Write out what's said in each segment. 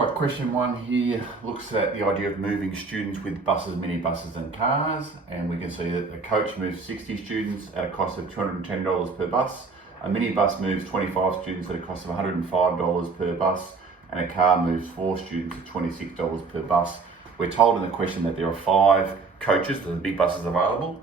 Right, question 1 here looks at the idea of moving students with buses, minibuses and cars, and we can see that a coach moves 60 students at a cost of $210 per bus, a minibus moves 25 students at a cost of $105 per bus, and a car moves 4 students at $26 per bus. We're told in the question that there are 5 coaches, the big buses available.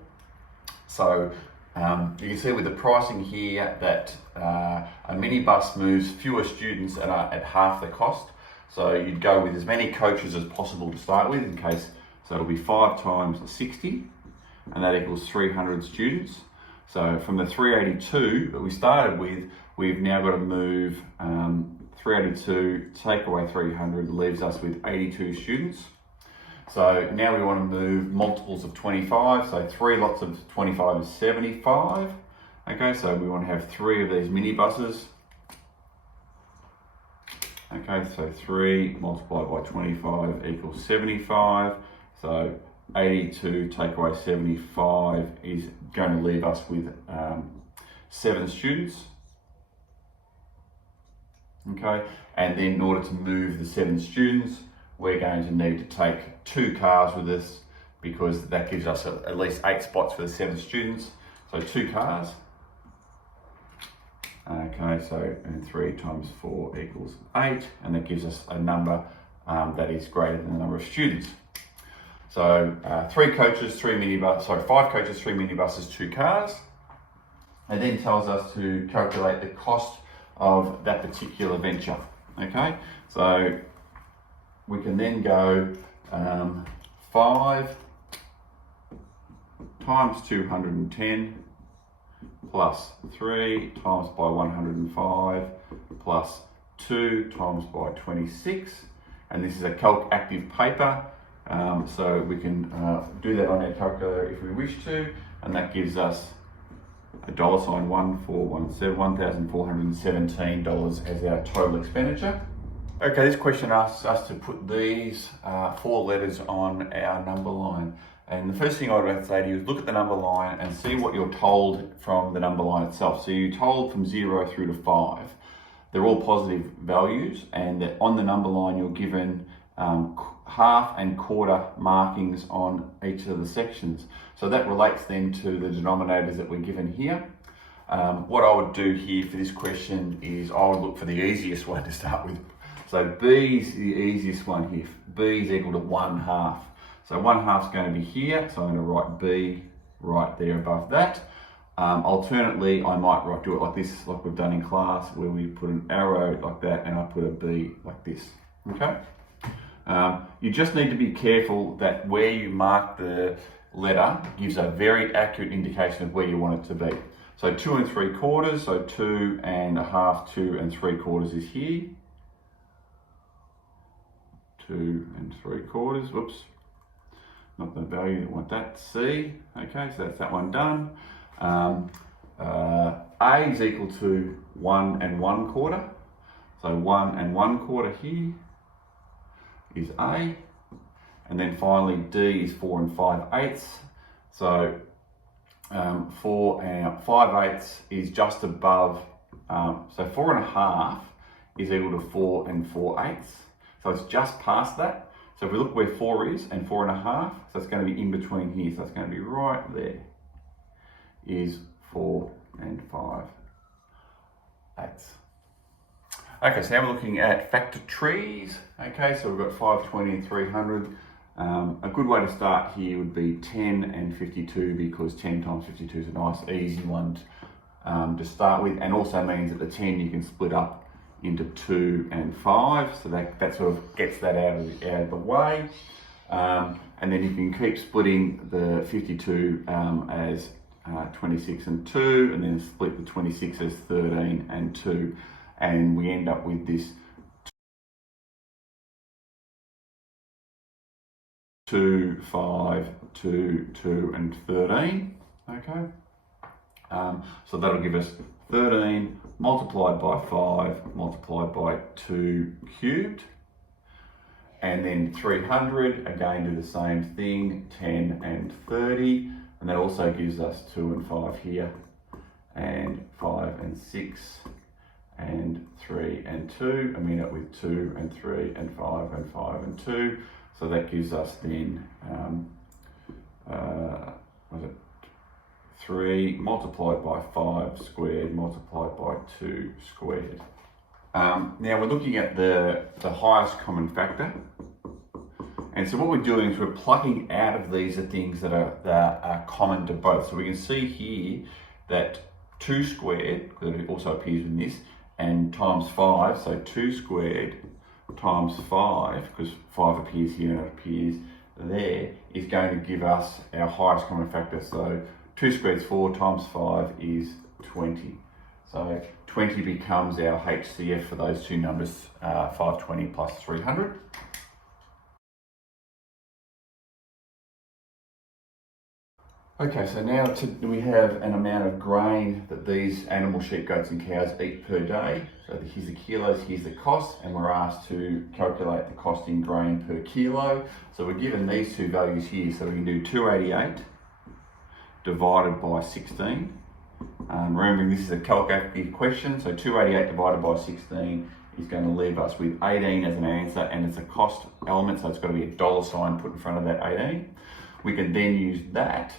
So you can see with the pricing here that a minibus moves fewer students at half the cost. So you'd go with as many coaches as possible to start with, in case, so it'll be 5 times 60, and that equals 300 students. So from the 382 that we started with, we've now got to move 382, take away 300, leaves us with 82 students. So now we want to move multiples of 25, so 3 lots of 25 is 75. Okay, so we want to have 3 of these minibuses. Okay, so 3 multiplied by 25 equals 75. So 82 take away 75 is going to leave us with 7 students. Okay, and then in order to move the 7 students, we're going to need to take 2 cars with us, because that gives us at least 8 spots for the 7 students. So 2 cars. Okay, so and 3 times 4 equals 8, and that gives us a number that is greater than the number of students. So 5 coaches, 3 minibuses, 2 cars. It then tells us to calculate the cost of that particular venture. Okay, so we can then go 5 times 210 plus 3 times by 105 plus 2 times by 26, and this is a calc active paper, so we can do that on our calculator if we wish to, and that gives us $1,417 as our total expenditure. Okay, this question asks us to put these 4 letters on our number line. And the first thing I would have to say to you is look at the number line and see what you're told from the number line itself. So you're told from 0 through to 5. They're all positive values, and that on the number line you're given half and quarter markings on each of the sections. So that relates then to the denominators that we're given here. What I would do here for this question is I would look for the easiest one to start with. So B is the easiest one here. B is equal to 1/2. So 1/2 is going to be here, so I'm going to write B right there above that. Alternately, I might do it like this, like we've done in class, where we put an arrow like that and I put a B like this, okay? You just need to be careful that where you mark the letter gives a very accurate indication of where you want it to be. So 2 3/4, so 2 1/2, 2 3/4 is here. 2 3/4, whoops. Not the value, I want that, C. Okay, so that's that one done. A is equal to 1 1/4. So 1 1/4 here is A. And then finally D is 4 5/8. So 4 5/8 is just above, so 4 1/2 is equal to 4 4/8. So it's just past that. So if we look where 4 is and 4 1/2, so it's going to be in between here. So it's going to be right there, is 4 5/8. Okay, so now we're looking at factor trees. Okay, so we've got 5, 20 and 300. A good way to start here would be 10 and 52, because 10 times 52 is a nice easy one to start with, and also means that the 10 you can split up into 2 and 5, so that sort of gets that out of the way, and then you can keep splitting the 52 as 26 and 2, and then split the 26 as 13 and 2, and we end up with this 2, 5, 2, 2 and 13. Okay, so that'll give us 13 multiplied by 5 multiplied by 2 cubed, and then 300, again do the same thing, 10 and 30, and that also gives us 2 and 5 here, and 5 and 6 and 3 and 2, and we end up with 2 and 3 and 5 and 5 and 2. So that gives us then, 3 multiplied by 5 squared multiplied by 2 squared. Now we're looking at the highest common factor. And so what we're doing is we're plucking out of these the things that are common to both. So we can see here that 2 squared, because it also appears in this, and times 5, so 2 squared times 5, because 5 appears here and it appears there, is going to give us our highest common factor. So 2 squared is 4 times 5 is 20. So 20 becomes our HCF for those two numbers, 520 plus 300. Okay, so now we have an amount of grain that these animal, sheep, goats and cows eat per day. So here's the kilos, here's the cost, and we're asked to calculate the cost in grain per kilo. So we're given these two values here, so we can do 288 divided by 16. Remembering this is a calculative question, so 288 divided by 16 is going to leave us with 18 as an answer, and it's a cost element, so it's got to be a dollar sign put in front of that 18. We can then use that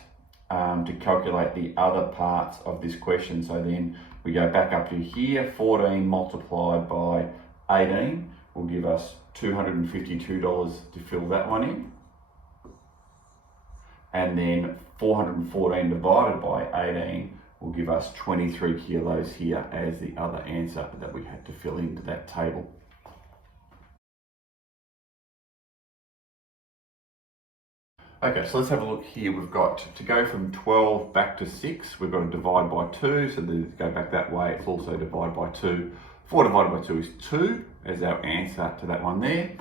to calculate the other parts of this question. So then we go back up to here, 14 multiplied by 18 will give us $252 to fill that one in. And then 414 divided by 18 will give us 23 kilos here as the other answer that we had to fill into that table. Okay, so let's have a look here. We've got to go from 12 back to 6. We've got to divide by 2, so to go back that way, it's also divide by 2. 4 divided by 2 is 2 as our answer to that one there.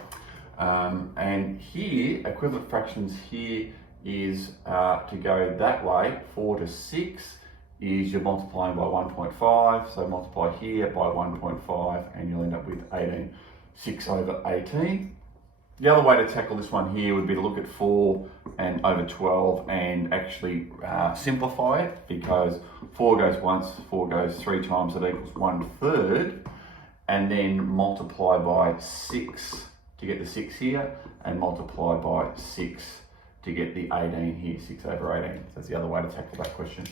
And here, equivalent fractions here is to go that way, 4 to 6 is you're multiplying by 1.5, so multiply here by 1.5 and you'll end up with 18, 6 over 18. The other way to tackle this one here would be to look at 4 and over 12 and actually simplify it, because 4 goes once, 4 goes 3 times, it equals 1/3, and then multiply by 6 to get the 6 here, and multiply by 6 to get the 18 here, 6 over 18. So that's the other way to tackle that question.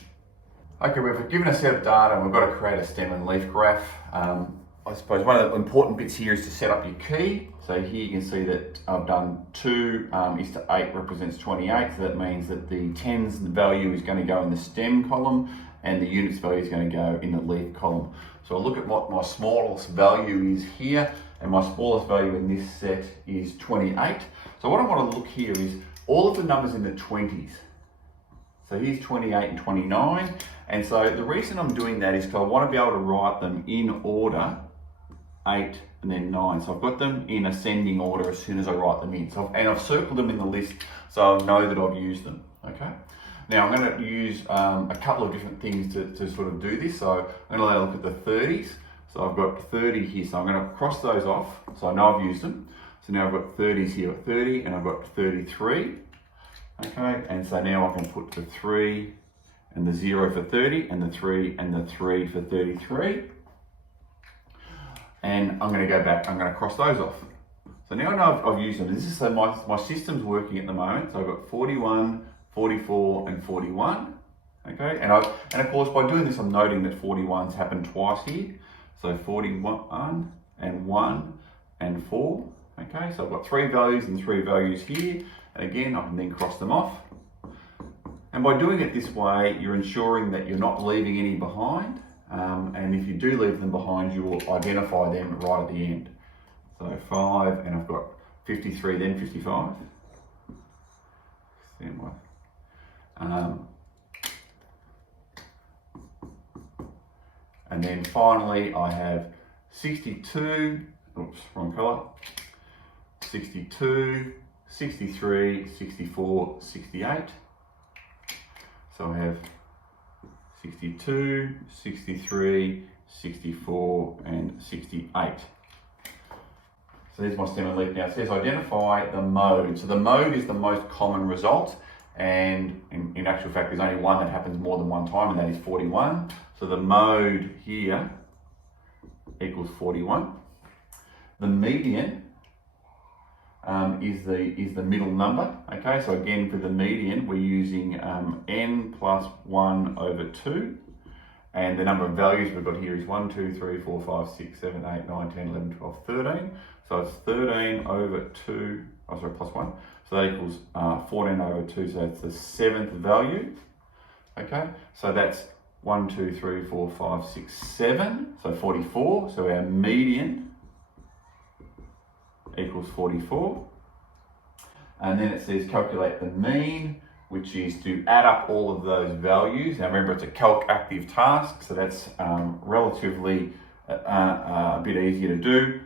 Okay, we've given a set of data and we've got to create a stem and leaf graph. I suppose one of the important bits here is to set up your key. So here you can see that I've done 2 is to 8 represents 28. So that means that the tens value is going to go in the stem column and the units value is going to go in the leaf column. So I'll look at what my smallest value is here, and my smallest value in this set is 28. So what I want to look here is all of the numbers in the 20s. So here's 28 and 29. And so the reason I'm doing that is because I want to be able to write them in order, 8 and then 9. So I've got them in ascending order as soon as I write them in. So, and I've circled them in the list so I know that I've used them, okay? Now I'm going to use a couple of different things to sort of do this. So I'm going to look at the 30s. So I've got 30 here, so I'm going to cross those off so I know I've used them. So now I've got 30s here, 30, and I've got 33. Okay, and so now I can put the 3 and the 0 for 30, and the 3 and the 3 for 33. And I'm going to go back, I'm going to cross those off. So now I know I've used them. This is so my system's working at the moment. So I've got 41, 44, and 41. Okay, and of course by doing this, I'm noting that 41's happened twice here. So 41 and 1 and 4. Okay, so I've got 3 values and 3 values here. And again, I can then cross them off. And by doing it this way, you're ensuring that you're not leaving any behind. And if you do leave them behind, you will identify them right at the end. So 5, and I've got 53, then 55. And then finally, I have 62, oops, wrong color, 62, 63, 64, 68. So I have 62, 63, 64, and 68. So there's my stem and leaf. Now it says identify the mode. So the mode is the most common result, and in actual fact there's only one that happens more than one time, and that is 41. So the mode here equals 41. The median is the middle number. Okay, so again for the median we're using n plus 1 over 2, and the number of values we've got here is 1, 2, 3, 4, 5, 6, 7, 8, 9, 10, 11, 12, 13. So it's 13 over 2, oh sorry, plus 1. So that equals 14 over 2, so that's the 7th value. Okay, so that's 1, 2, 3, 4, 5, 6, 7, so 44. So our median equals 44. And then it says calculate the mean, which is to add up all of those values. Now remember, it's a calc active task, so that's relatively a bit easier to do.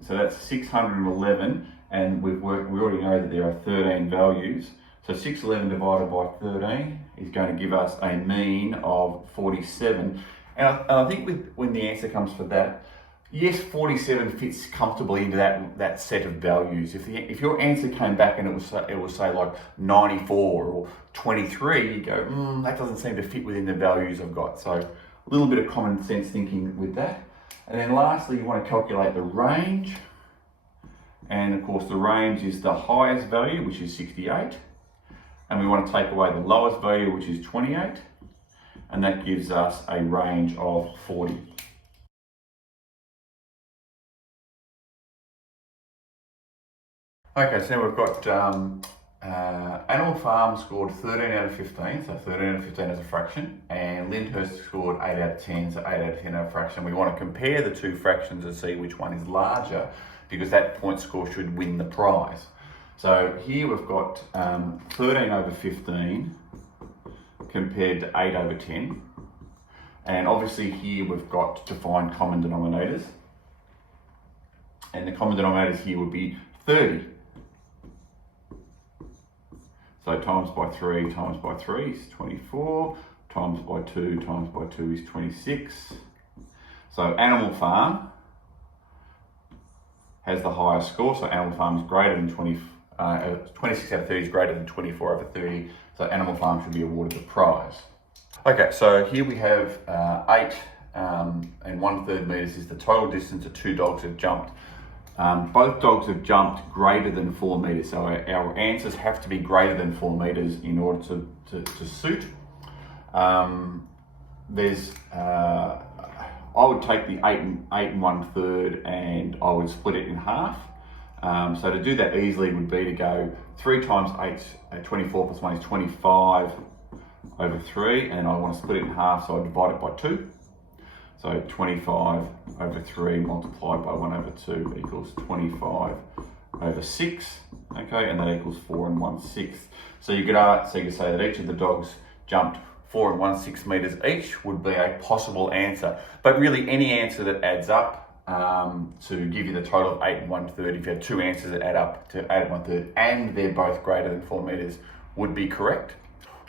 So that's 611, and we already know that there are 13 values. So 611 divided by 13 is going to give us a mean of 47. And I think when the answer comes for that, yes, 47 fits comfortably into that set of values. If your answer came back and it was say like 94 or 23, you go, that doesn't seem to fit within the values I've got. So a little bit of common sense thinking with that. And then lastly, you want to calculate the range. And of course the range is the highest value, which is 68. And we want to take away the lowest value, which is 28. And that gives us a range of 40. Okay, so we've got Animal Farm scored 13 out of 15, so 13 out of 15 as a fraction, and Lyndhurst scored 8 out of 10, so 8 out of 10 as a fraction. We want to compare the two fractions and see which one is larger, because that point score should win the prize. So here we've got 13 over 15 compared to 8 over 10, and obviously here we've got to find common denominators, and the common denominators here would be 30. So times by 3 is 24, times by 2 is 26. So Animal Farm has the highest score, so Animal Farm is greater than 26 out of 30 is greater than 24 over 30, so Animal Farm should be awarded the prize. Okay, so here we have 8 and 1/3 meters is the total distance the two dogs have jumped. Both dogs have jumped greater than 4 meters, so our answers have to be greater than 4 meters in order to suit. I would take the 8 and 1/3 and I would split it in half. So to do that easily would be to go 3 times 8, 24 plus 1 is 25 over 3, and I want to split it in half, so I divide it by 2. So 25 over 3 multiplied by 1 over 2 equals 25 over 6, okay, and that equals 4 and 1/6. So you could say that each of the dogs jumped 4 and 1/6 meters each would be a possible answer. But really any answer that adds up to give you the total of 8 and 1/3, if you had two answers that add up to 8 and 1/3 and they're both greater than 4 meters, would be correct.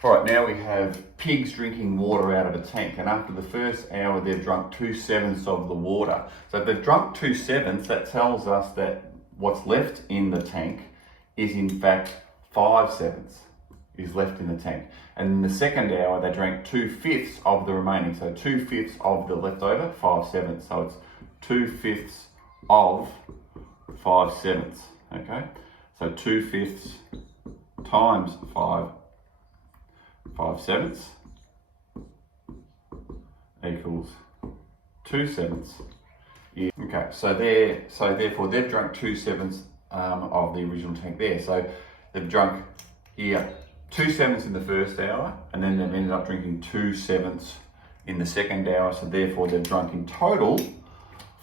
All right, now we have pigs drinking water out of a tank, and after the first hour they've drunk 2/7 of the water. So if they've drunk 2/7, that tells us that what's left in the tank is in fact 5/7 is left in the tank. And in the second hour they drank 2/5 of the remaining, so 2/5 of the leftover, 5/7. So it's 2/5 of 5/7, okay? So 2/5 times 5/7 equals 2/7. Yeah. Okay, so therefore they've drunk 2/7 of the original tank there. So they've drunk here 2/7 in the first hour, and then they've ended up drinking 2/7 in the second hour. So therefore they've drunk in total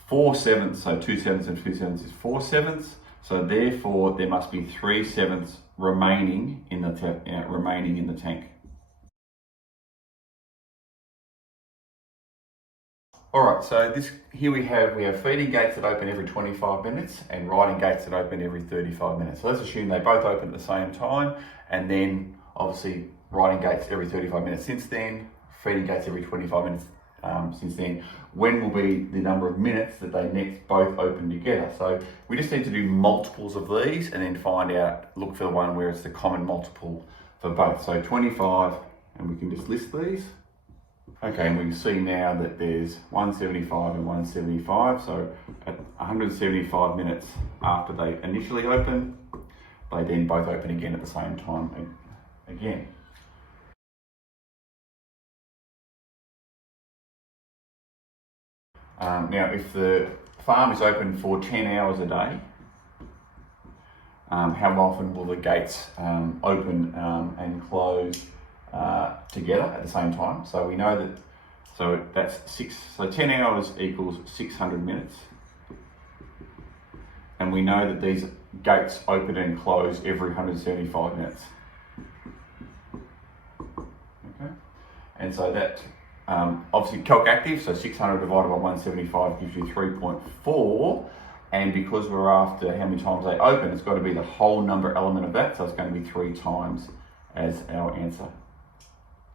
4/7. So 2/7 and 2/7 is 4/7. So therefore there must be 3/7 remaining in the tank. All right, so here we have feeding gates that open every 25 minutes and riding gates that open every 35 minutes. So let's assume they both open at the same time, and then obviously riding gates every 35 minutes since then, feeding gates every 25 minutes since then. When will be the number of minutes that they next both open together? So we just need to do multiples of these and then look for the one where it's the common multiple for both. So 25, and we can just list these. Okay, and we can see now that there's 175 and 175, so at 175 minutes after they initially open, they then both open again at the same time again. Now, if the farm is open for 10 hours a day, how often will the gates open and close together at the same time? So we know that, so that's 10 hours equals 600 minutes. And we know that these gates open and close every 175 minutes. Okay, and so that obviously calc active, so 600 divided by 175 gives you 3.4. And because we're after how many times they open, it's got to be the whole number element of that, so it's going to be 3 times as our answer.